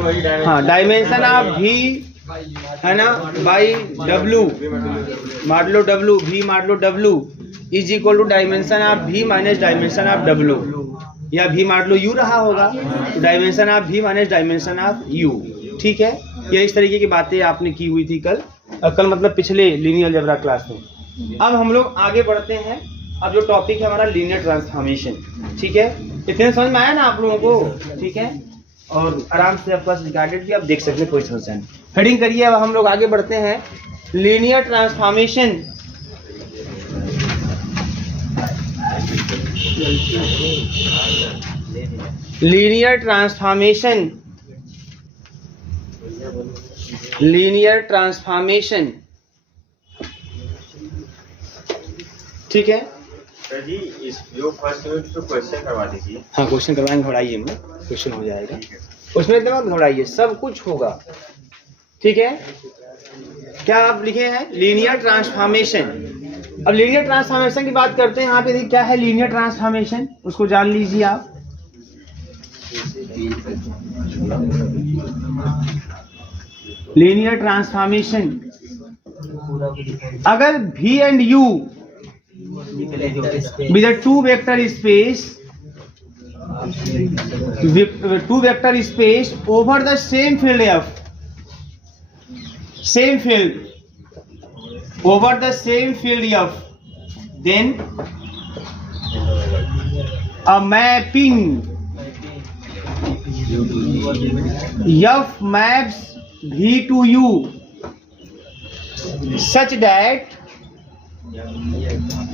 हाँ, dimension of V है ना by W, modulo W, V modulo W is equal to dimension of V minus dimension of W, या V modulo U रहा होगा तो dimension of V minus dimension of U. ठीक है, ये इस तरीके की बातें आपने की हुई थी कल मतलब पिछले लीनियर अलजेब्रा क्लास में। अब हम लोग आगे बढ़ते हैं। अब जो टॉपिक है हमारा लीनियर ट्रांसफॉर्मेशन। ठीक है, इतने समझ में आया ना आप लोगों को? ठीक है, और आराम से आपके पास रिकॉर्डेड भी आप देख सकते हैं, कोई समस्या नहीं। हेडिंग करिए। अब हम लोग आगे बढ़ते हैं। Linear transformation linear transformation linear transformation. ठीक है सर जी, इस जो फर्स्ट यूनिट तो क्वेश्चन करवा दीजिए। हाँ, क्वेश्चन करवाएंगे, घबराइए मत, क्वेश्चन हो जाएगा उसमें, इतना मत घबराइए, सब कुछ होगा। ठीक है, क्या आप लिखे हैं? Linear transformation. अब लीनियर ट्रांसफॉर्मेशन की बात करते हैं। यहाँ पे देखिए क्या है लीनियर ट्रांसफॉर्मेशन, उसको जान लीजिए आप। लीनियर ट्रांसफॉर्मेशन, अगर V and U with a two vector space over the same field F, over the same field F, then a mapping F maps V to U such that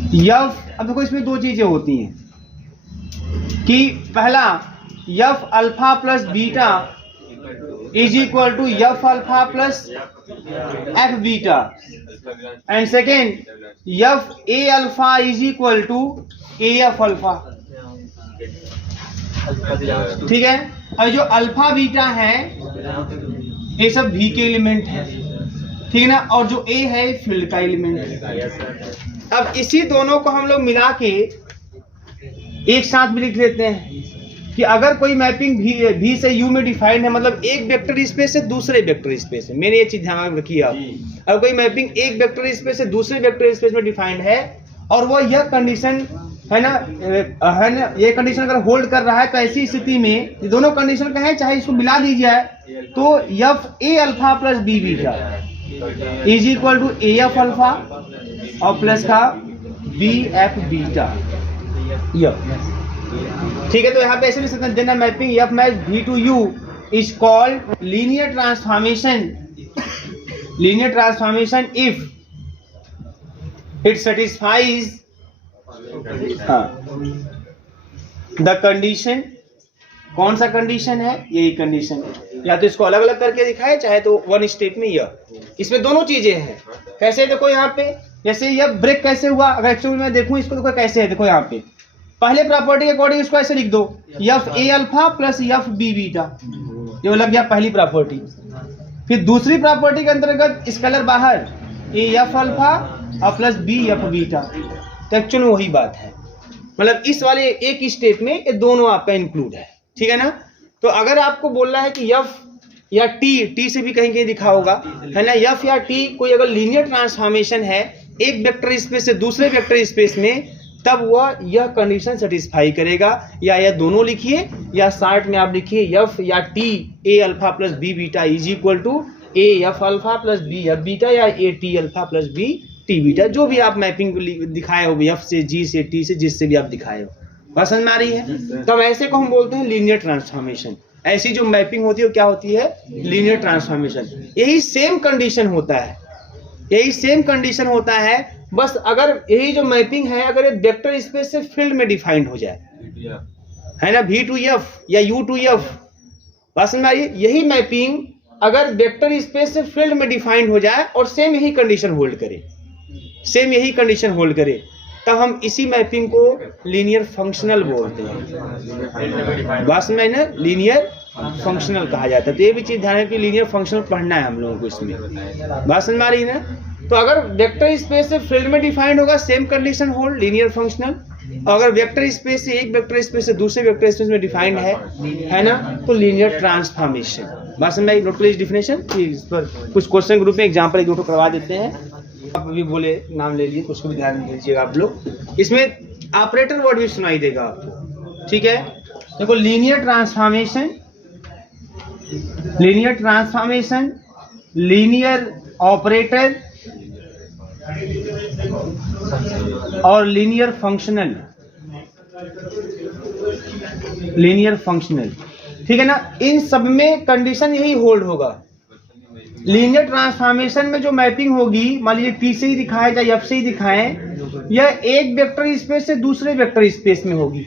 F, अब देखो इसमें दो चीजें होती हैं कि पहला F alpha plus beta is equal to F alpha plus F beta, and second F A alpha is equal to A F alpha. ठीक है, और जो अल्फा बीटा है ये सब V के एलिमेंट है। ठीक है ना, और जो A है फील्ड का एलिमेंट है। अब इसी दोनों को हम लोग मिला के एक साथ भी लिख लेते हैं कि अगर कोई मैपिंग भी से यू में डिफाइंड है, मतलब एक वेक्टर स्पेस से दूसरे वेक्टर स्पेस में, मैंने ये चीज ध्यान में रखी है आप। अगर कोई मैपिंग एक वेक्टर स्पेस से दूसरे वेक्टर स्पेस में डिफाइंड है और वो यह कंडीशन है ना ये कंडीशन अगर होल्ड कर रहा है, तो ऐसी स्थिति में ये दोनों कंडीशन का है, चाहे इसको मिला दी जाए तो F A alpha plus B beta is equal to A F alpha और प्लस का B F बीटा। ठीक है, तो यहाँ पे ऐसे भी सकते देना मैपिंग F मैच V to U is called linear transformation. Linear transformation if it satisfies the condition. कौन सा कंडीशन है? यही कंडीशन है। या तो इसको अलग अलग करके दिखाए, चाहे तो वन स्टेप में यह। इसमें दोनों चीजें हैं। कैसे देखो यहाँ पे, जैसे यह ब्रेक कैसे हुआ, अगर एक्चुअली मैं देखूं इसको देखो कैसे है। देखो यहाँ पे पहले प्रॉपर्टी के अकॉर्डिंग इसको ऐसे लिख दो F A alpha plus F B beta, ये लग गया पहली प्रॉपर्टी। फिर दूसरी प्रॉपर्टी के अंतर्गत स्केलर बाहर A F अल्फा और प्लस B F बीटा, तो एक्चुअली वही बात है। मतलब इस वाले एक स्टेप में ये दोनों आपका इंक्लूड है। ठीक है ना, तो अगर आपको बोलना है कि F या T से भी कहीं कहीं दिखा होगा है ना, F या T कोई अगर लीनियर ट्रांसफॉर्मेशन है एक वेक्टर स्पेस से दूसरे वेक्टर स्पेस में, तब वह यह कंडीशन सेटिस्फाई करेगा। या यह दोनों लिखिए या शार्ट में आप लिखिए F या T A alpha plus B beta is equal to A F alpha plus B F beta या A T alpha plus B T beta, जो भी आप मैपिंग दिखाए हो F से G से T से जिससे भी आप दिखाए हो। बात समझ में आ रही है? तब ऐसे को हम बोलते हैं लीनियर ट्रांसफॉर्मेशन। ऐसी जो मैपिंग होती है वो क्या होती है? Linear transformation. यही सेम कंडीशन होता है, यही सेम कंडीशन होता है, बस अगर यही जो मैपिंग है अगर ये वेक्टर स्पेस से फील्ड में डिफाइंड हो जाए, है ना, V to F या U to F। बात समझ में आ रही है? यही मैपिंग अगर वेक्टर स्पेस से फील्ड में डिफाइंड हो जाए और सेम यही कंडीशन होल्ड करे, सेम यही कंडीशन होल्ड करे, तब हम इसी मैपिंग को लीनियर फंक्शनल बोलते हैं। बात समझ में, लीनियर फंक्शनल कहा जाता है। तो ये भी चीज ध्यान है कि लीनियर फंक्शनल पढ़ना है हम लोगों को इसमें। बात समझ में आ रही है ना? तो अगर वेक्टर स्पेस से फील्ड में डिफाइंड होगा same condition hold linear functional, अगर वेक्टर स्पेस से एक वेक्टर स्पेस से दूसरे वेक्टर स्पेस में डिफाइंड है ना, तो लीनियर ट्रांसफॉर्मेशन। बात समझ में नोट करिए डिफिनेशन। इस पर कुछ क्वेश्चन ग्रुप में एग्जांपल एक दो करवा देते हैं। आप अभी बोले नाम ले लिए, उसको भी ध्यान दीजिएगा आप लोग। इसमें ऑपरेटर वर्ड भी सुनाई देगा आपको, ठीक है। देखो linear transformation, linear transformation, linear operator और लीनियर फंक्शनल, लीनियर फंक्शनल, ठीक है ना। इन सब में कंडीशन यही होल्ड होगा। लीनियर ट्रांसफॉर्मेशन में जो मैपिंग होगी, मान लीजिए टी से ही दिखाए या एफ से ही दिखाएं, यह एक वेक्टर स्पेस से दूसरे वेक्टर स्पेस में होगी।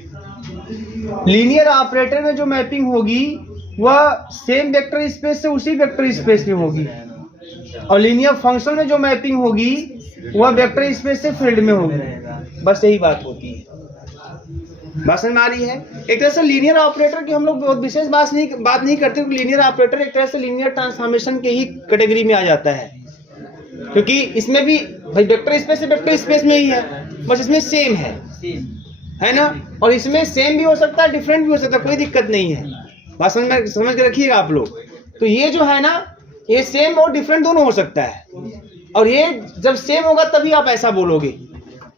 लीनियर ऑपरेटर में जो मैपिंग होगी वह सेम वेक्टर स्पेस से उसी वेक्टर स्पेस में होगी। और लीनियर फंक्शन में जो मैपिंग होगी वह वेक्टर स्पेस से फील्ड में होगी। बस यही बात होती है। बात समझ में आ रही है। एक तरह से लीनियर ऑपरेटर की हम लोग बहुत विशेष बात नहीं करते, क्योंकि लीनियर ऑपरेटर एक तरह से लीनियर ट्रांसफॉर्मेशन के ही कैटेगरी में आ जाता है, क्योंकि इसमें भी भाई वेक्टर स्पेस से वेक्टर स्पेस में ही है, बस इसमें सेम है ना। और इसमें सेम भी हो सकता है, डिफरेंट भी हो सकता है, कोई दिक्कत नहीं है। बात समझ के रखिएगा आप लोग। तो ये जो है ना, ये सेम और डिफरेंट दोनों हो सकता है, और ये जब सेम होगा तभी आप ऐसा बोलोगे।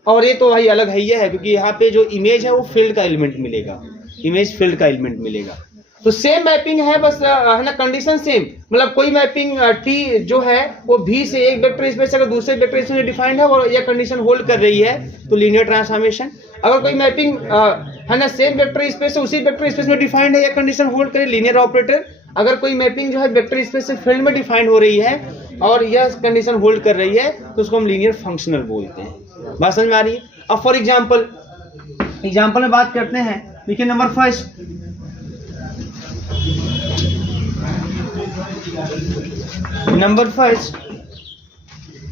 और ये तो भाई अलग है ही है, क्योंकि यहाँ पे जो इमेज है वो फील्ड का एलिमेंट मिलेगा, इमेज फील्ड का एलिमेंट मिलेगा। तो सेम मैपिंग है, बस है ना, कंडीशन सेम। मतलब कोई मैपिंग टी जो है वो भी से एक वेक्टर स्पेस अगर दूसरे वेक्टर स्पेस में डिफाइंड है और यह कंडीशन होल्ड कर रही है तो लीनियर ट्रांसफॉर्मेशन। अगर कोई मैपिंग है ना सेम वेक्टर स्पेस से उसी वेक्टर स्पेस में डिफाइंड है, यह कंडीशन होल्ड करे लीनियर ऑपरेटर। अगर कोई मैपिंग जो है वेक्टर स्पेस से फील्ड में डिफाइंड हो रही है और यह कंडीशन होल्ड कर रही है तो उसको हम लीनियर फंक्शनल बोलते हैं। बात समझ में आ रही है। अब फॉर एग्जाम्पल में बात करते हैं। देखिए नंबर फर्स्ट,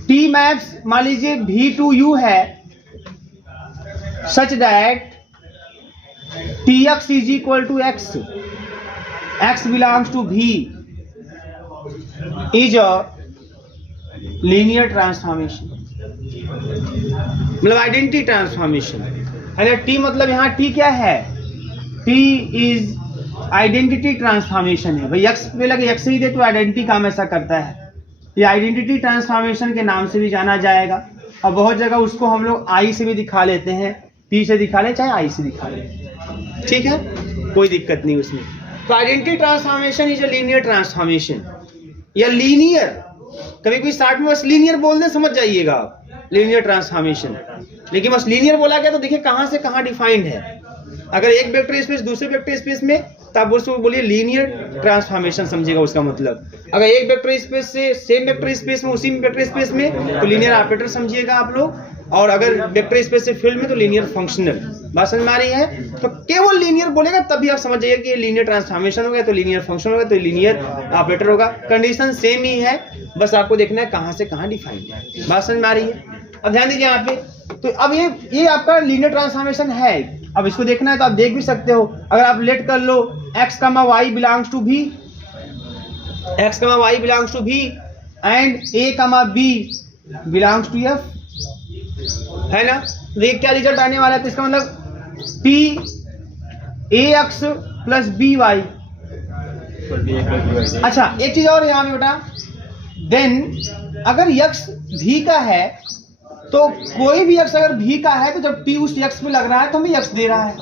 टी मैप्स मान लीजिए V to U है, such that Tx is equal to x, x belongs to V is a linear transformation, मतलब आइडेंटिटी ट्रांसफॉर्मेशन है ना। टी मतलब यहाँ टी क्या है, टी इज आइडेंटिटी ट्रांसफॉर्मेशन है। भाई एक्स पे लगे एक्स ही दे तो आइडेंटिटी काम ऐसा करता है। ये आइडेंटिटी ट्रांसफॉर्मेशन के नाम से भी जाना जाएगा, और बहुत जगह उसको हम लोग आई से भी दिखा लेते हैं, टी से दिखा ले चाहे आई से दिखा ले, ठीक है, कोई दिक्कत नहीं उसमें। तो identity transformation is a linear transformation या लीनियर, कभी कोई स्टार्ट में बस लीनियर बोल दे समझ जाइएगा आप, लीनियर ट्रांसफॉर्मेशन। लेकिन बस लीनियर बोला गया तो देखिए कहां से कहां डिफाइंड है। अगर एक वेक्टर स्पेस दूसरे वेक्टर स्पेस में, तब उसको बोलिए लीनियर ट्रांसफॉर्मेशन, समझिएगा उसका मतलब। अगर एक वेक्टर स्पेस से सेम वेक्टर स्पेस में उसी वेक्टर स्पेस में तो लीनियर ऑपरेटर समझिएगा आप लोग, और अगर वेक्टर स्पेस से फील्ड में तो लीनियर फंक्शनल। बात समझ में आ रही है। तो केवल लीनियर बोलेगा तभी आप समझ जाइए कि लीनियर ट्रांसफॉर्मेशन होगा, तो लीनियर फंक्शन होगा, तो लीनियर ऑपरेटर होगा। कंडीशन सेम ही है, बस आपको देखना है कहां से कहां डिफाइंड है। बात समझ में आ रही है। अब ध्यान दीजिए यहाँ पे, तो अब ये आपका लीनियर ट्रांसफॉर्मेशन है। अब इसको देखना है तो आप देख भी सकते हो। अगर आप लेट कर लो x, y belongs to v, x, y belongs to v and a, b belongs to f, है ना। तो ये क्या रिजल्ट आने वाला है, तो इसका मतलब t ax प्लस by। अच्छा एक चीज और यहाँ पे बेटा, देन अगर x v का है तो कोई भी x अगर v का है तो जब t उस x पे लग रहा है तो हमें x दे रहा है,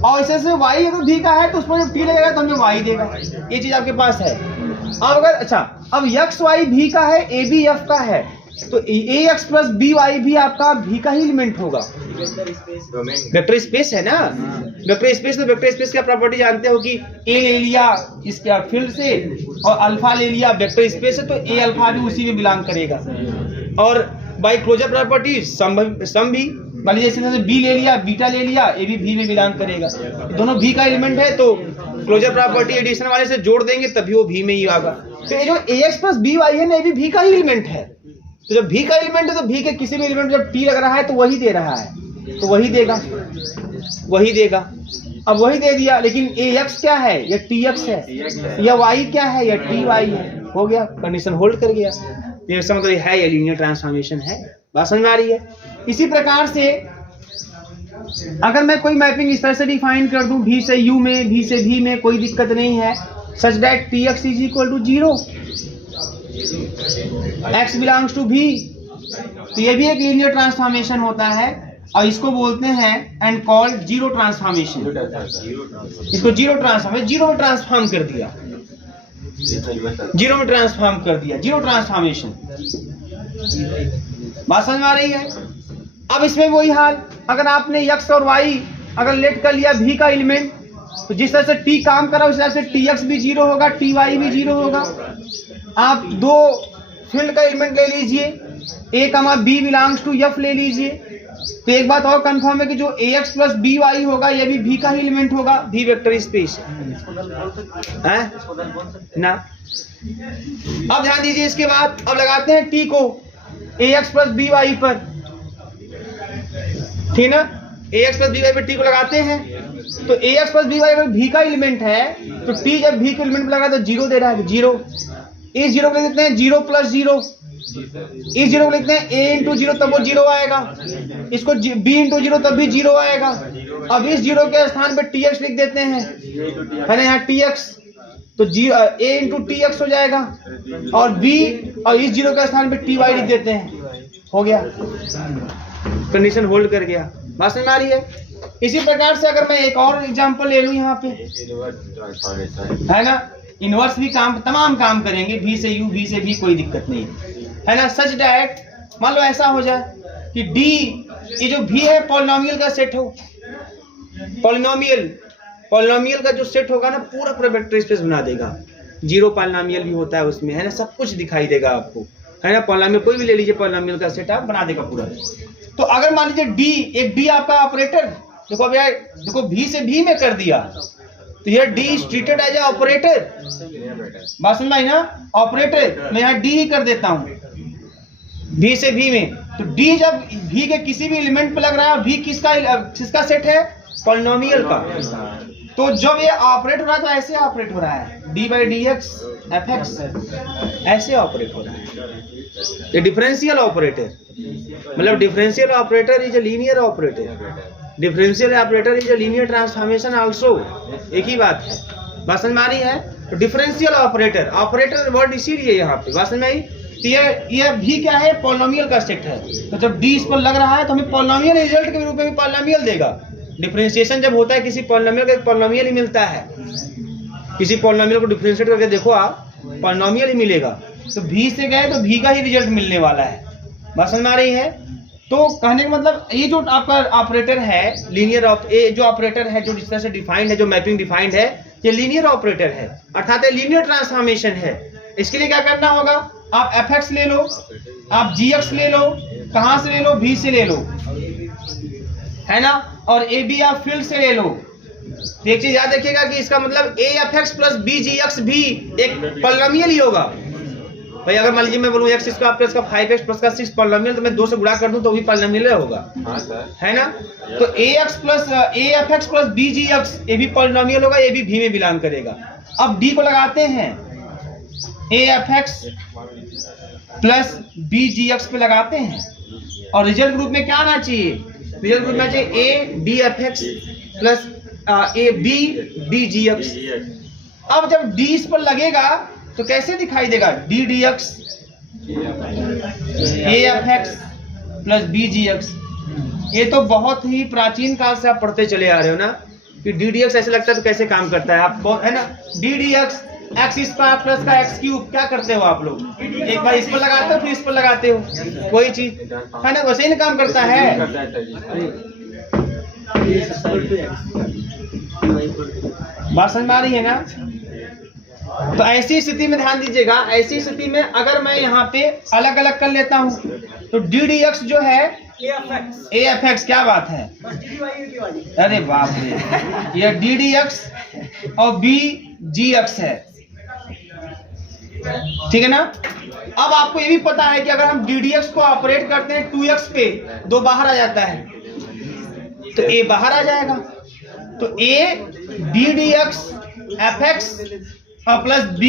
और इसे से y अगर v का है तो उसमें जब t लगेगा तो हमें y देगा। ये चीज आपके पास है। अब अगर अच्छा अब x y v का है, a b f का है, तो ax प्लस by भी आपका v का ही एलिमेंट होगा। वेक्टर स्पेस है ना, वेक्टर स्पेस तो वेक्टर स्पेस का प्रॉपर्टी जानते हो कि a ले लिया इसका फील्ड से और अल्फा ले लिया वेक्टर स्पेस से, तो a अल्फा भी उसी में बिलोंग करेगा। और बाय क्लोजर प्रॉपर्टी सम भी मान लीजिए जैसे बी ले लिया बीटा ले लिया, ए भी v में बिलोंग करेगा। दोनों v का एलिमेंट है तो क्लोजर प्रॉपर्टी एडिशन वाले से जोड़ देंगे तभी वो v में ही आएगा। तो ये जो ax प्लस by है ना, ये भी v का ही एलिमेंट है। तो जब v का एलिमेंट है तो v के किसी भी एलिमेंट जब t लग रहा है तो वही दे रहा है, तो वही देगा, वही देगा। अब वही दे दिया, लेकिन ax क्या है, या tx है, या y क्या है, या ty है, हो गया, कंडीशन होल्ड कर गया। ये समझ है, ये लीनियर ट्रांसफॉर्मेशन है। बात समझ में आ रही है। इसी प्रकार से अगर मैं कोई मैपिंग इस तरह से डिफाइन कर दूं, भी से यू में, भी से भी में, कोई दिक्कत नहीं है, such that T x is equal to 0, x belongs to V, तो ये भी एक लीनियर ट्रांसफॉर्मेशन होता है और इसको बोलते हैं एंड कॉल्ड जीरो ट्रांसफॉर्मेशन। इसको जीरो ट्रांसफॉर्मेशन, जीरो में ट्रांसफॉर्म कर दिया, जीरो में ट्रांसफॉर्म कर दिया, जीरो ट्रांसफॉर्मेशन। बात समझ में आ रही है? अब इसमें वही हाल, अगर आपने x और y अगर लेट कर लिया v का एलिमेंट, तो जिस तरह से t काम करा उस हिसाब से tx भी 0 होगा, ty भी 0 होगा। आप दो फील्ड का एलिमेंट ले लीजिए, a, b belongs to f ले लीजिए, तो एक बात और कंफर्म है कि जो ax प्लस by होगा ये भी v का ही एलिमेंट होगा, v वेक्टर स्पेस है ना। अब ध्यान दीजिए, इसके बाद अब लगाते हैं t को ax प्लस by पर, ठीक ना, ax प्लस by पर t को लगाते हैं, तो ax प्लस by अगर v का एलिमेंट है तो t जब v के एलिमेंट पर लगा तो 0 दे रहा है, 0। इस 0 को लिख देते हैं 0 प्लस 0, इस 0 को लिखते हैं a इंटू 0 तब वो 0 आएगा, इसको b इंटू 0 तब भी 0 आएगा। अब इस 0 के स्थान पे tx लिख देते हैं, है ना, यहाँ tx, तो a इंटू tx हो जाएगा, और b और इस 0 के स्थान पे ty लिख देते हैं, हो गया, कंडीशन होल्ड कर गया। बात समझ में आ रही है? इसी प्रकार से अगर मैं एक और एग्जांपल ले लूं यहाँ पे, है ना, इनवर्स भी काम, तमाम काम करेंगे, भी से यू, भी से भी, कोई दिक्कत नहीं है ना। सच डैट मान लो ऐसा हो जाए कि d, ये जो भी है पॉलिनोमियल का सेट हो, पॉलिनोमियल का जो सेट होगा ना पूरा पूरा वेक्टर स्पेस बना देगा। जीरो पॉलिनोमियल भी होता है उसमें, है ना, सब कुछ दिखाई देगा आपको, है ना। पॉलिनोमियल कोई भी ले लीजिए, पॉलिनोमियल का सेट आप बना देगा पूरा। तो अगर मान लीजिए d, एक d आपका ऑपरेटर, देखो अब यार, देखो भी से भी में कर दिया, तो यह d is treated as a operator. बात समझ में आई ना, ऑपरेटर मैं यहाँ d ही कर देता हूँ भी से भी में, तो d जब भी के किसी भी एलिमेंट पे लग रहा है, भी किसका सेट है, पॉलिनोमियल का, तो जब ये ऑपरेट हो रहा है तो ऐसे ऑपरेट हो रहा है, d by D x f x ऐसे ऑपरेट हो रहा है। ये डिफरेंशियल ऑपरेटर, मतलब differential operator is a linear operator, differential operator is a linear transformation also, एक ही बात है। बात समझ में आ रही है? तो डिफरेंशियल ऑपरेटर, ऑपरेटर वर्ड इसीलिए यहाँ पे, बात समझ में आई? तो ये भी क्या है, पॉलिनोमियल का सेट है, तो जब d इस पर लग रहा है तो हमें पॉलिनोमियल रिजल्ट के रूप में भी पॉलिनोमियल देगा। डिफरेंशिएशन जब होता है किसी पॉलिनोमियल का, पॉलिनोमियल ही मिलता है, किसी पॉलिनोमियल को डिफरेंशिएट करके देखो आप, पॉलिनोमियल ही मिलेगा, तो भी से गए तो भी का ही रिजल्ट मिलने वाला है। बात समझ में आ रही है? तो कहने का मतलब ये जो आपका ऑपरेटर है लीनियर, ये जो ऑपरेटर है जो जिस तरह से डिफाइंड है, जो मैपिंग डिफाइंड है, ये लीनियर ऑपरेटर है, अर्थात लीनियर ट्रांसफॉर्मेशन है। इसके लिए क्या करना होगा, आप fx ले लो, आप gx ले लो, कहां से ले लो, v से ले लो, है ना, और ab आप फील्ड से ले लो। तो एक चीज याद रखिएगा कि इसका मतलब afx प्लस bgx भी एक पॉलिनोमियल ही होगा। भाई अगर मान लीजिए मैं बोलूँ x स्क्वायर प्लस का 5x प्लस का 6 पॉलिनोमियल, तो मैं 2 से गुणा कर दूं तो भी पॉलिनोमियल होगा, है ना। तो afx प्लस bgx ये भी पॉलिनोमियल होगा, ये भी v में बिलोंग करेगा। अब d को लगाते हैं, afx प्लस bgx पे लगाते हैं, और रिजल्ट ग्रुप में क्या आना चाहिए, रिजल्ट ग्रुप में आना चाहिए a dfx plus ab dgx। अब जब d इस पर लगेगा तो कैसे दिखाई देगा, d dx afx plus bgx। ये तो बहुत ही प्राचीन काल से आप पढ़ते चले आ रहे हो ना, कि d dx ऐसे लगता है तो कैसे काम करता है, आप है ना, d dx x square plus का एक्स क्यूब, क्या करते हो आप लोग, एक बार इस पर लगाते हो फिर इस पर लगाते हो, कोई चीज है ना, वैसे ही ना काम करता है। बात समझ में आ रही है ना। तो ऐसी स्थिति में ध्यान दीजिएगा, ऐसी स्थिति में अगर मैं यहाँ पे अलग अलग कर लेता हूँ, तो डी डी एक्स जो है ए एफ एक्स, क्या बात है, अरे बाप रे, ये डी डी एक्स और बी जी एक्स है, ठीक है ना। अब आपको ये भी पता है कि अगर हम डी डी एक्स को ऑपरेट करते हैं 2x पे, 2 बाहर आ जाता है तो a बाहर आ जाएगा, तो a d d x f x और plus b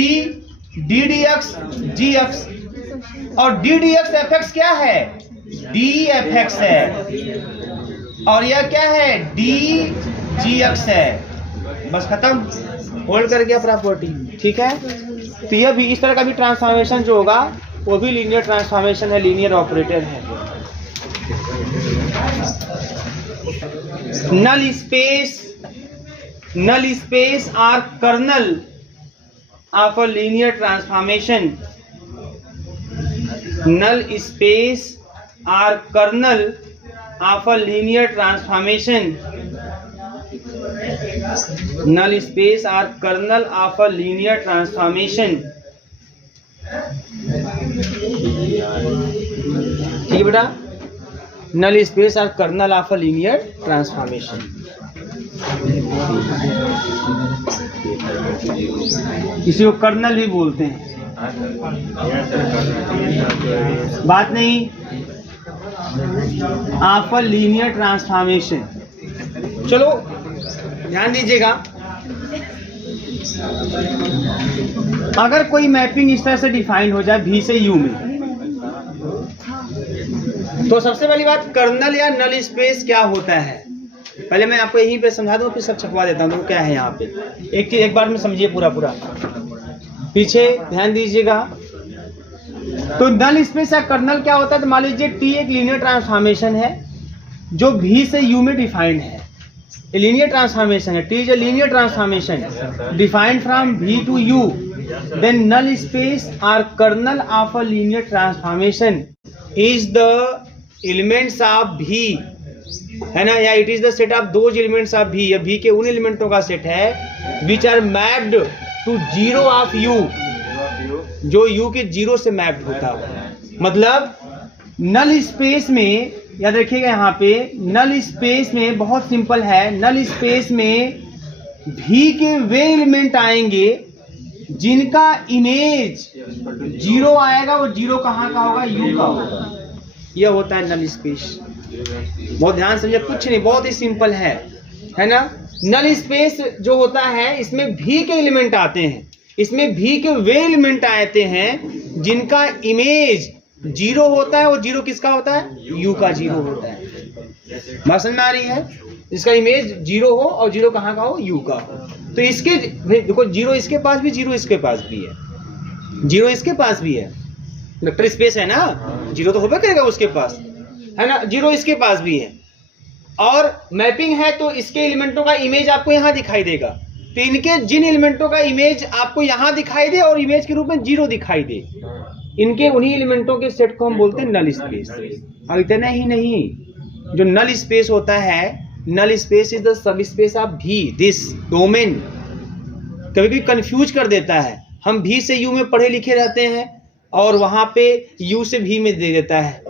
d d x g x, और d d x f x क्या है, डी एफ एक्स है, और यह क्या है, डी जी एक्स है, बस खत्म, होल्ड कर गया प्रॉपर्टी, ठीक है। तो यह भी इस तरह का भी ट्रांसफॉर्मेशन जो होगा वो भी लीनियर ट्रांसफॉर्मेशन है, लीनियर ऑपरेटर है। null space are kernel of a linear transformation. Null space are kernel of a linear transformation. Null space are kernel of a linear transformation. ठीक है बेटा, null space are kernel of a linear transformation. किसी को colonel भी बोलते हैं, बात नहीं, ऑफ अ लीनियर ट्रांसफॉर्मेशन। चलो ध्यान दीजिएगा, अगर कोई मैपिंग इस तरह से डिफाइन हो जाए भी से यू में, तो सबसे पहली बात कर्नल या नल स्पेस क्या होता है, पहले मैं आपको यहीं पे समझा दूं, फिर सब छपवा देता हूं। तो क्या है यहाँ पे, एक चीज एक बार में समझिए पूरा पीछे ध्यान दीजिएगा। तो नल स्पेस या कर्नल क्या होता है, तो मान लीजिए टी एक लीनियर ट्रांसफॉर्मेशन है जो भी से यू में डिफाइंड है, लीनियर ट्रांसफॉर्मेशन है, T is a linear transformation defined from V to U, then null space are kernel of a linear transformation is the elements of V, है ना, या it is the set of those elements of V, या V के उन एलिमेंटों का set है which are mapped to zero of U, जो यू के जीरो से मैप्ड होता है। मतलब नल स्पेस में याद रखिएगा, यहाँ पे नल स्पेस में बहुत सिंपल है, नल स्पेस में भी के वे एलिमेंट आएंगे जिनका इमेज जीरो आएगा, वो जीरो कहाँ का होगा, यू का होगा। यह होता है नल स्पेस। बहुत ध्यान समझे, कुछ नहीं, बहुत ही सिंपल है ना। नल स्पेस जो होता है इसमें भी के एलिमेंट आते हैं, इसमें भी के वे एलिमेंट आते हैं जिनका इमेज जीरो होता है, वो जीरो किसका होता है, यू का जीरो होता है। बात समझ में आ रही है, इसका इमेज जीरो हो और जीरो कहाँ का हो, यू का हो। तो इसके देखो, जीरो इसके पास भी, जीरो इसके पास भी है, जीरो इसके पास भी है, वेक्टर स्पेस है ना, जीरो तो होगा करेगा उसके पास, है ना, जीरो इसके पास भी है। और मैपिंग है तो इसके एलिमेंटों का इमेज आपको यहाँ दिखाई देगा, तो इनके जिन एलिमेंटों का इमेज आपको यहाँ दिखाई दे और इमेज के रूप में जीरो दिखाई दे, इनके उन्हीं एलिमेंटों के सेट को हम बोलते हैं नल स्पेस। और इतना ही नहीं, जो नल स्पेस होता है, नल स्पेस इज द सब space of V, this domain कभी कभी कंफ्यूज कर देता है, हम भी से यू में पढ़े लिखे रहते हैं और वहां पे यू से भी में दे देता है,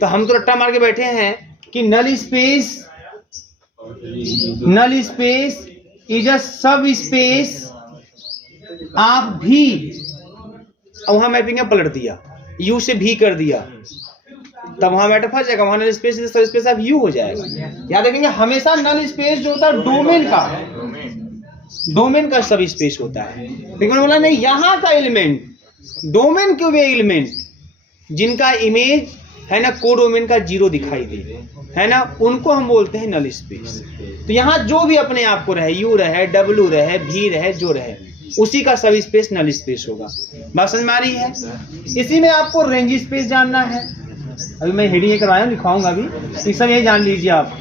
तो हम तो रट्टा मार के बैठे हैं कि नल स्पेस इज अ सब स्पेस ऑफ भी, वहां मैपिंग पलट दिया, यू से भी कर दिया, तब वहां मैटर फंस जाएगा, वहां नल स्पेस सब स्पेस ऑफ यू हो जाएगा। याद रखेंगे, हमेशा नल स्पेस जो होता है डोमेन का सब स्पेस होता है। लेकिन मैंने बोला नहीं, यहाँ का एलिमेंट डोमेन के वे एलिमेंट जिनका इमेज है ना कोडोमेन का जीरो दिखाई दे, है ना, उनको हम बोलते हैं नल स्पेस। तो यहाँ जो भी अपने आप को रहे, यू रहे, डब्ल्यू रहे, भी रहे, जो रहे, उसी का सब स्पेस नल स्पेस होगा। बात समझ में आ रही है। इसी में आपको रेंज स्पेस जानना है, अभी मैं हेडिंग करवाया हूँ, लिखवाऊंगा अभी, ये सब यही जान लीजिए आप,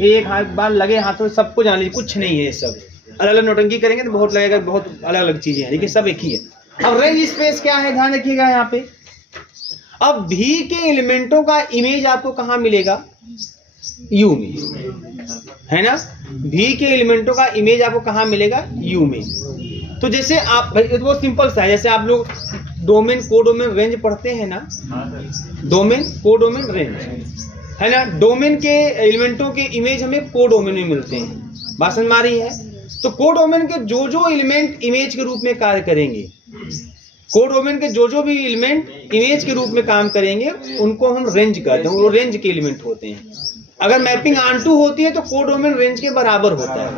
एक हाथ बार लगे हाथों सबको जान लीजिए, कुछ नहीं है, ये सब अलग अलग नोटंकी करेंगे तो बहुत लगेगा, बहुत अलग अलग चीजें हैं, लेकिन सब एक ही है। अब रेंज स्पेस क्या है, ध्यान रखिएगा यहाँ पे। अब भी के एलिमेंटों का इमेज आपको कहाँ मिलेगा, यू में, है ना, भी के एलिमेंटों का इमेज आपको कहाँ मिलेगा, यू में। तो जैसे आप, भाई बहुत सिंपल सा है, जैसे आप लोग डोमेन कोडोमेन रेंज पढ़ते हैं ना, डोमेन कोडोमेन रेंज, है ना, डोमेन के एलिमेंटों के इमेज हमें कोडोमेन में मिलते हैं। बात समझ में आ रही है। तो कोडोमेन के जो जो एलिमेंट इमेज के रूप में कार्य करेंगे, कोडोमेन के जो जो भी एलिमेंट इमेज के रूप में काम करेंगे, उनको हम रेंज कहते हैं, वो रेंज के एलिमेंट होते हैं। अगर मैपिंग ऑन टू होती है तो कोडोमेन रेंज के बराबर होता है।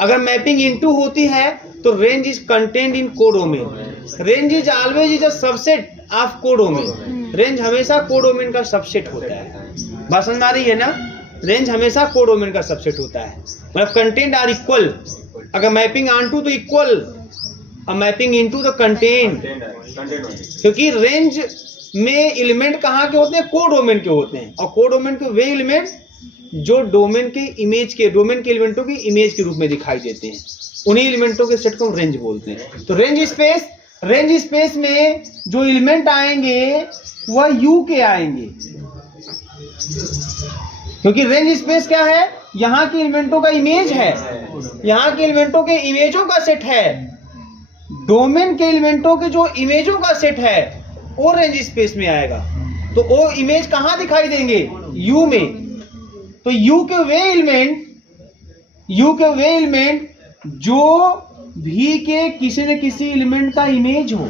अगर मैपिंग इनटू होती है तो range is contained in codomain. Range is always is a subset of codomain. Range हमेशा कोडोमेन का सबसेट होता है। बात समझ आ रही है ना। रेंज हमेशा कोडोमेन का सबसेट होता है, मतलब कंटेंट आर इक्वल। अगर मैपिंग ऑन टू तो इक्वल, और मैपिंग इनटू तो कंटेंट, क्योंकि रेंज में एलिमेंट कहाँ के होते हैं, कोडोमेन के होते हैं, और कोडोमेन के वे एलिमेंट जो डोमेन के इमेज के, डोमेन के एलिमेंटों की इमेज के रूप में दिखाई देते हैं, उन्हीं एलिमेंटों के सेट को हम रेंज बोलते हैं। तो रेंज स्पेस में जो एलिमेंट आएंगे वह यू के आएंगे, क्योंकि रेंज स्पेस क्या है, यहाँ के एलिमेंटों का इमेज है, यहाँ के एलिमेंटों के इमेजों का सेट है। डोमेन के एलिमेंटों के जो इमेजों का सेट है वो रेंज स्पेस में आएगा। तो वो इमेज कहाँ दिखाई देंगे, यू में। तो यू के वे एलिमेंट जो भी के किसी न किसी एलिमेंट का इमेज हो,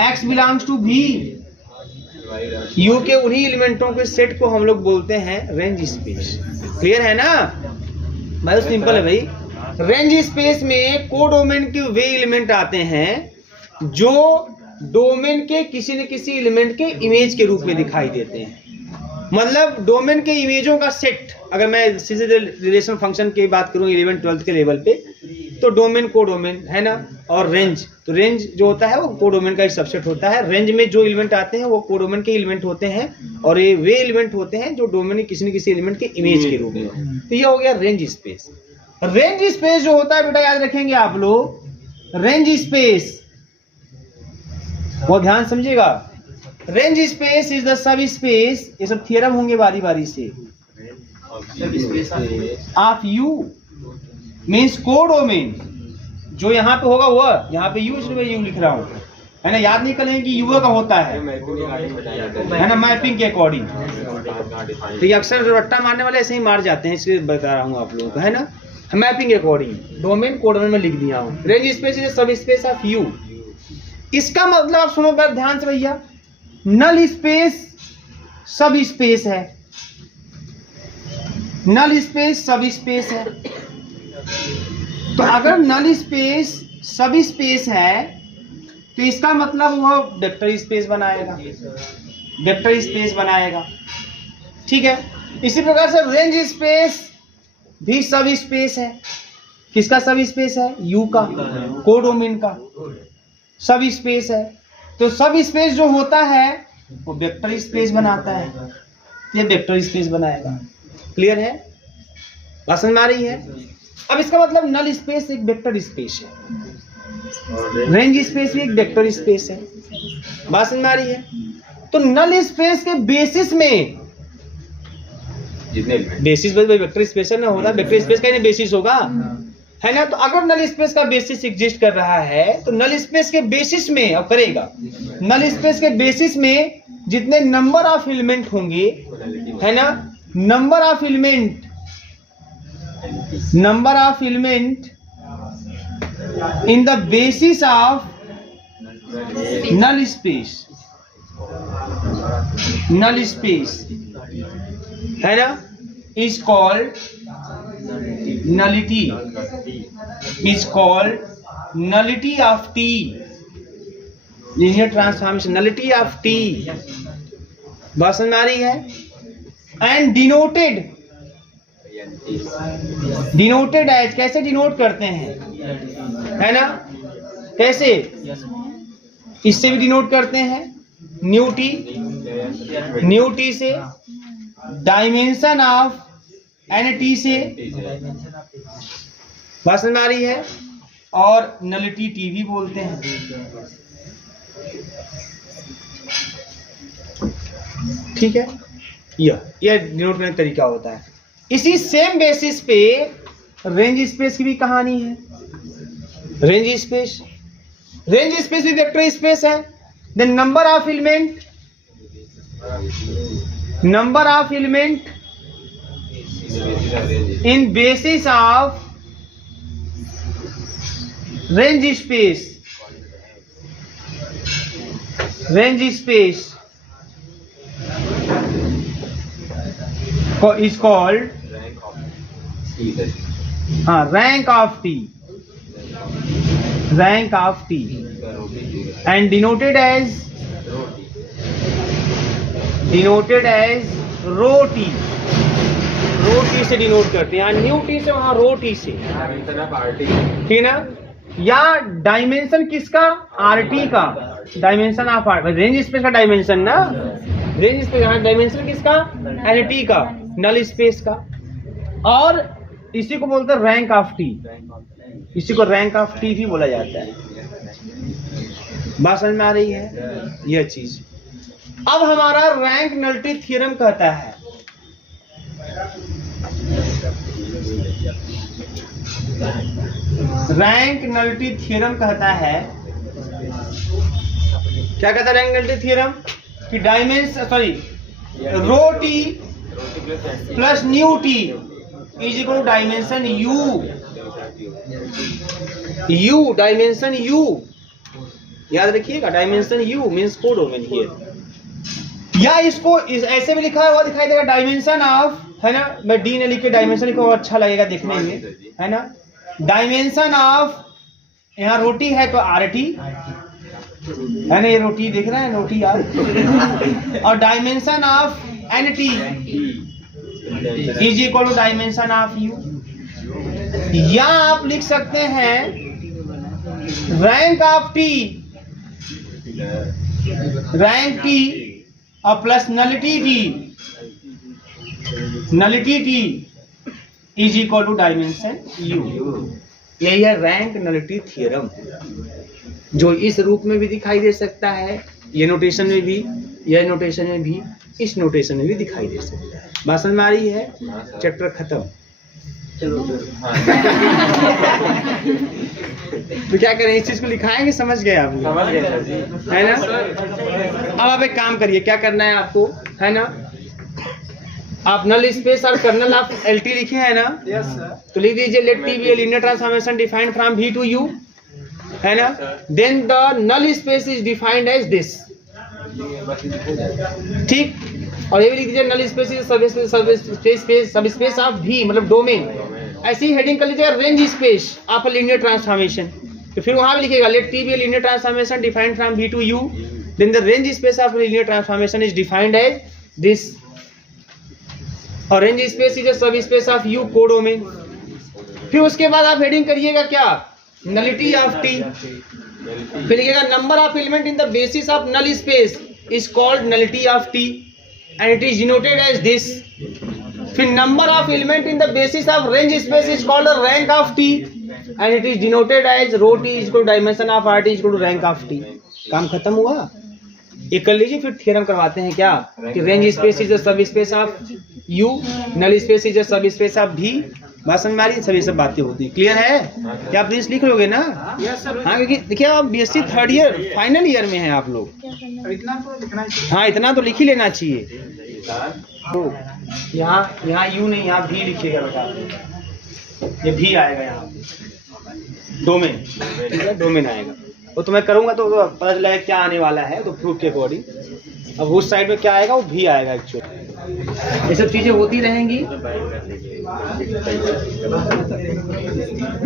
x बिलोंग्स टू भी, यू के उन्हीं एलिमेंटों के सेट को हम लोग बोलते हैं रेंज स्पेस। क्लियर है ना, बहुत सिंपल है भाई। रेंज स्पेस में कोडोमेन के वे एलिमेंट आते हैं जो डोमेन के किसी न किसी एलिमेंट के इमेज के रूप में दिखाई देते हैं, मतलब डोमेन के इमेजों का सेट। अगर मैं सीधे रिलेशन फंक्शन की बात करूं 11th 12th के लेवल पे, तो डोमेन कोडोमेन है ना, और रेंज, तो रेंज जो होता है वो कोडोमेन का एक सबसेट होता है। रेंज में जो एलिमेंट आते हैं वो कोडोमेन के एलिमेंट होते हैं, और ये वे एलिमेंट होते हैं जो डोमेन के किसी न किसी एलिमेंट के इमेज के रूप में। तो ये हो गया रेंज स्पेस। रेंज स्पेस जो होता है बेटा याद रखेंगे आप लोग, रेंज स्पेस वो ध्यान समझिएगा, रेंज स्पेस इज द सब स्पेस, ये सब थियरम होंगे बारी बारी से, ऑफ यू मीन्स कोडोमेन। जो यहाँ पे होगा वह, यहाँ पे यू इसलिए यू लिख रहा हूँ, है ना, याद नहीं करें कि यू का होता है ना, मैपिंग के अकॉर्डिंग। तो ये अक्सर रट्टा मारने वाले ऐसे ही मार जाते हैं, इसलिए बता रहा हूँ आप लोगों को, है ना, मैपिंग के अकॉर्डिंग। डोमेन कोडोमेन में लिख दिया हूँ। रेंज स्पेस इज सब स्पेस ऑफ यू। इसका मतलब आप सुनो बात ध्यान से भैया, नल स्पेस सब स्पेस है, नल स्पेस सब स्पेस है। तो अगर नल स्पेस सब स्पेस है तो इसका मतलब वह वेक्टर स्पेस बनाएगा, वेक्टर स्पेस बनाएगा, ठीक है। इसी प्रकार से रेंज स्पेस भी सब स्पेस है। किसका सब स्पेस है, यू का, कोडोमेन का सब स्पेस है। तो सब स्पेस जो होता है वो वेक्टर स्पेस बनाता है, ये वेक्टर स्पेस बनाएगा। क्लियर है, बात समझ में आ रही है। अब इसका मतलब नल स्पेस एक वेक्टर स्पेस है, रेंज स्पेस भी एक वेक्टर स्पेस है, बात समझ में आ रही है। तो नल स्पेस के बेसिस में, बेसिस वेक्टर स्पेस है ना, होता वेक्टर स्पेस का ही बेसिस होगा, है ना। तो अगर नल स्पेस का बेसिस एग्जिस्ट कर रहा है तो नल स्पेस के बेसिस में अब करेगा, नल स्पेस के बेसिस में जितने नंबर ऑफ एलिमेंट होंगे, है ना, number of element in the basis of null space है ना, is called nullity, is called nullity of T, linear transformation, nullity of T, बात समझ में आ रही है। and denoted as, कैसे डिनोट करते हैं, है ना, कैसे, इससे भी डिनोट करते हैं, न्यू टी से, डायमेंशन ऑफ एन टी से, बात समझ में आ रही है, और नलिटी टी भी बोलते हैं। ठीक है, यह डिनोट करने का तरीका होता है। इसी सेम बेसिस पे रेंज स्पेस की भी कहानी है। रेंज स्पेस भी वेक्टर स्पेस है। Then number of element in basis of range space is called rank of T, and denoted as rho T से डिनोट करते हैं, यहाँ न्यू टी से, वहां रो टी से, ठीक ना। या डायमेंशन किसका, आरटी का, dimension of R, range space का डायमेंशन ना, रेंज स्पेस, यहाँ डायमेंशन किसका, एनटी का, नल स्पेस का। और इसी को बोलते हैं रैंक ऑफ टी, इसी को रैंक ऑफ टी भी बोला जाता है। बात समझ में आ रही है यह चीज। अब हमारा रैंक नलिटी थ्योरम कहता है, रैंक नलिटी थ्योरम कहता है, क्या कहता है रैंक नलिटी थ्योरम, कि dimension, sorry, rho T plus nu T is equal to dimension U, dimension U, याद रखिएगा, dimension U means codomain here. या इसको ऐसे भी लिखा हुआ दिखाई देगा, डायमेंशन ऑफ, है ना, मैं डी ने लिख के डायमेंशन लिखा, अच्छा लगेगा देखने में, है ना। डायमेंशन ऑफ, यहाँ रोटी है तो आरटी है ना, ये रोटी देख रहे हैं, रोटी यार, और dimension of N T is equal to dimension of U. या आप लिख सकते हैं rank of T, rank T और plus nullity T is equal to dimension U. यही है रैंक नलिटी थ्योरम, जो इस रूप में भी दिखाई दे सकता है, ये नोटेशन में भी, यह नोटेशन में भी, इस नोटेशन में भी दिखाई दे सकता है। बात समझ में आ रही है, चैप्टर खत्म। तो क्या करें, इस चीज को लिखाएंगे, समझ गए आप, समझ गए है ना। अब आप एक काम करिए, क्या करना है आपको, है ना, आप नल स्पेस और कर्नल ऑफ एलटी लिखे हैं ना, यस सर। तो लिख दीजिए let T be a linear transformation defined from V to U, है ना। Then the null space is defined as this, ठीक। और ये भी लिख दीजिए नल स्पेस इज सब स्पेस ऑफ वी, मतलब डोमेन। ऐसी हेडिंग कर लीजिएगा range space of linear transformation, तो फिर वहां भी लिखेगा let T be a linear transformation defined from V to U, then the range space of linear transformation is defined as this, और रेंज स्पेस इज सब space of U codomain. फिर उसके बाद आप हेडिंग करिएगा क्या, नलिटी ऑफ टी, फिर लिखिएगा number of element in the basis of null space is called nullity of T and it is denoted as this. फिर number of element in the basis of range space is called rank of T and it is denoted as rho T is equal to dimension of R T is equal to rank of T. काम खत्म हुआ, ये कर लीजिए। फिर theorem करवाते हैं क्या, कि रेंज स्पेस इज द सब space of U, null space is the सब स्पेस ऑफ भी। बात समझ में आ रही है, सभी सब बातें होती है, क्लियर है। क्या आप प्लीज लिख लोगे ना, यस सर। हाँ, क्योंकि देखिए आप BSc third year final year में हैं आप लोग, इतना तो लिखना चाहिए। हाँ इतना तो लिख ही लेना चाहिए। तो यहाँ यू नहीं, यहाँ भी लिखिएगा बेटा, ये भी आएगा यहाँ डोमेन, ठीक है, डोमेन आएगा। वो तो मैं करूंगा तो पता चलेगा क्या आने वाला है, तो प्रूफ के अकॉर्डिंग। अब उस साइड में क्या आएगा, वो भी आएगा एक्चुअली। ये सब चीजें होती रहेंगी।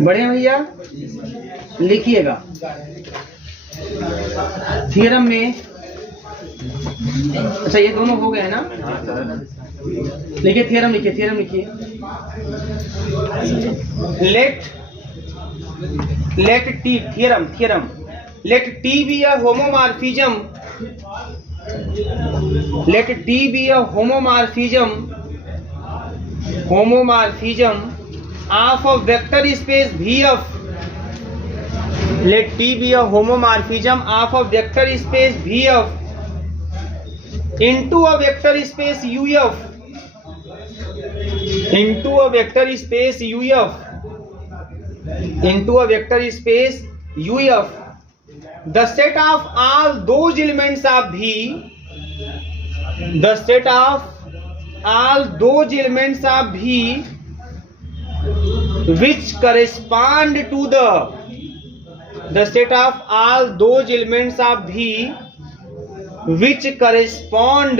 बढ़िया भैया, लिखिएगा थ्योरम में। अच्छा ये दोनों हो गए ना, लिखिए थ्योरम, लिखिए थ्योरम, लिखिए let T, theorem let T be a homomorphism, let T be a homomorphism of a vector space VF, let T be a homomorphism of a vector space VF into a vector space UF, into a vector space UF, into a vector space UF. The set of all those elements of V, the set of all those elements of V which correspond to the set of all those elements of V which correspond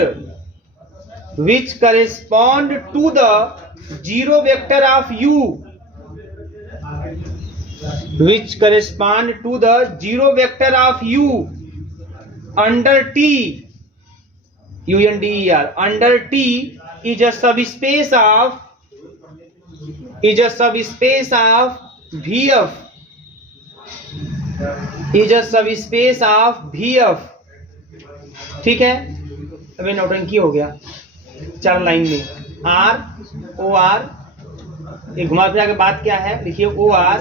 to the zero vector of U, which correspond to the zero vector of U under T, UNDER, under T is a subspace of VF is a subspace of VF। ठीक है, अभी नौटंकी हो गया 4 line में। R O R, एक घुमा फिरा के बात क्या है, लिखिए O R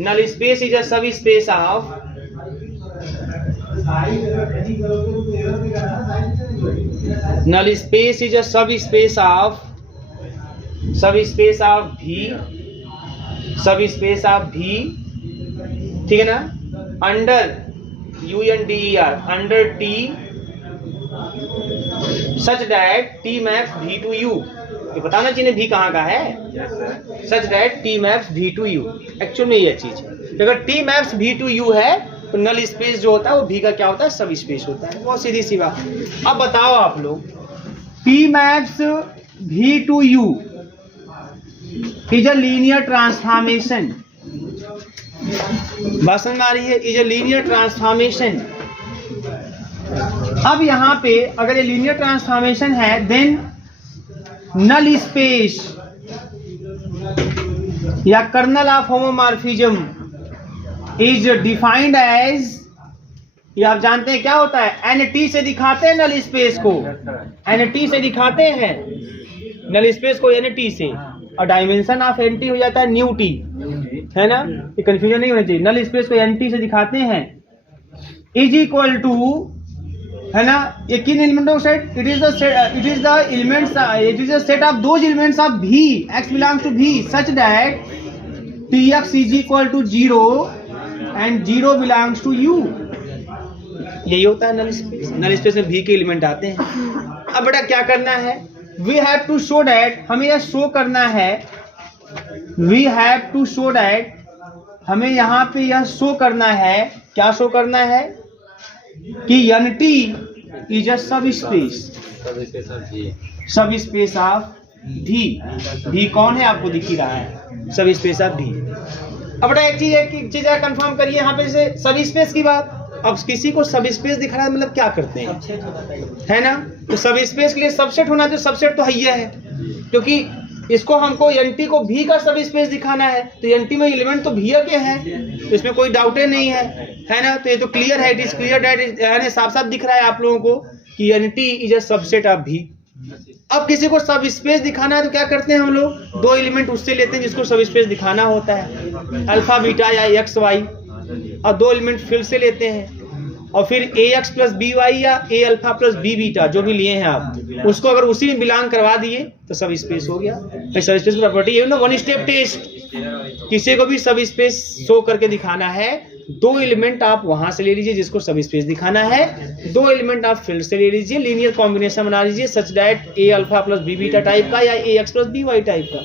null space is a सब space of null space is a subspace of V, ठीक है ना, under UNDER under T such that T maps V to U। ये बताना चाहिए V कहाँ का है, such that T maps V to U। Actual में ये चीज है, अगर T maps V to U है तो नल स्पेस जो होता है वो V का क्या होता है, सब स्पेस होता है। बहुत सीधी सी बात। अब बताओ आप लोग, T maps V to U is a linear transformation. बात समझ में आ रही है, इज अ लीनियर ट्रांसफॉर्मेशन। अब यहाँ पे अगर ये लीनियर ट्रांसफॉर्मेशन है, देन नल स्पेस या kernel of homomorphism is defined as, ये आप जानते हैं क्या होता है, NT से दिखाते हैं नल स्पेस को, NT से दिखाते हैं नल स्पेस को NT से, और डायमेंशन ऑफ NT हो जाता है न्यू T, है ना, ये कंफ्यूजन नहीं होना चाहिए। नल स्पेस को NT से दिखाते हैं, इज इक्वल टू, है ना, ये किन एलिमेंटों set, it is the set of those elements of V, x belongs to V such that Tx is equal to 0 and 0 belongs to U। यही होता है नल स्पेस। नल स्पेस में V के एलिमेंट आते हैं। अब बेटा क्या करना है, we have to show that, हमें यह शो करना है, we have to show that, हमें यहाँ पे यह शो करना है, क्या शो करना है कि NT इज अ सब स्पेस ऑफ V। V कौन है आपको दिख ही रहा है, सब स्पेस ऑफ V। अब बेटा एक चीज कंफर्म करिए यहाँ पे, जैसे सब स्पेस की बात, अब किसी को सब स्पेस दिख रहा है मतलब क्या करते हैं, है ना, तो सब स्पेस के लिए सबसेट होना चाहिए, सबसेट तो है, क्योंकि इसको हमको NT को V का सब स्पेस दिखाना है, तो NT में एलिमेंट तो V के हैं, तो इसमें कोई डाउट नहीं है ना, तो ये तो क्लियर है, इट इज क्लियर दैट, साफ साफ दिख रहा है आप लोगों को कि NT is a subset of V। अब किसी को सब स्पेस दिखाना है तो क्या करते हैं हम लोग, 2 एलिमेंट उससे लेते हैं जिसको सब स्पेस दिखाना होता है, अल्फा बीटा या एक्स वाई, और 2 एलिमेंट फिर से लेते हैं, और फिर AX प्लस BY या A alpha plus B beta जो भी लिए हैं आप, उसको अगर उसी में बिलोंग करवा दिए तो सब स्पेस हो गया। सब स्पेस की प्रॉपर्टी ये ना, 1 स्टेप टेस्ट, किसी को भी सब स्पेस शो करके दिखाना है, 2 एलिमेंट आप वहां से ले लीजिए जिसको सब स्पेस दिखाना है, 2 एलिमेंट आप फील्ड से ले लीजिए, लीनियर कॉम्बिनेशन बना लीजिए such that A alpha plus B beta type का या AX प्लस BY टाइप का,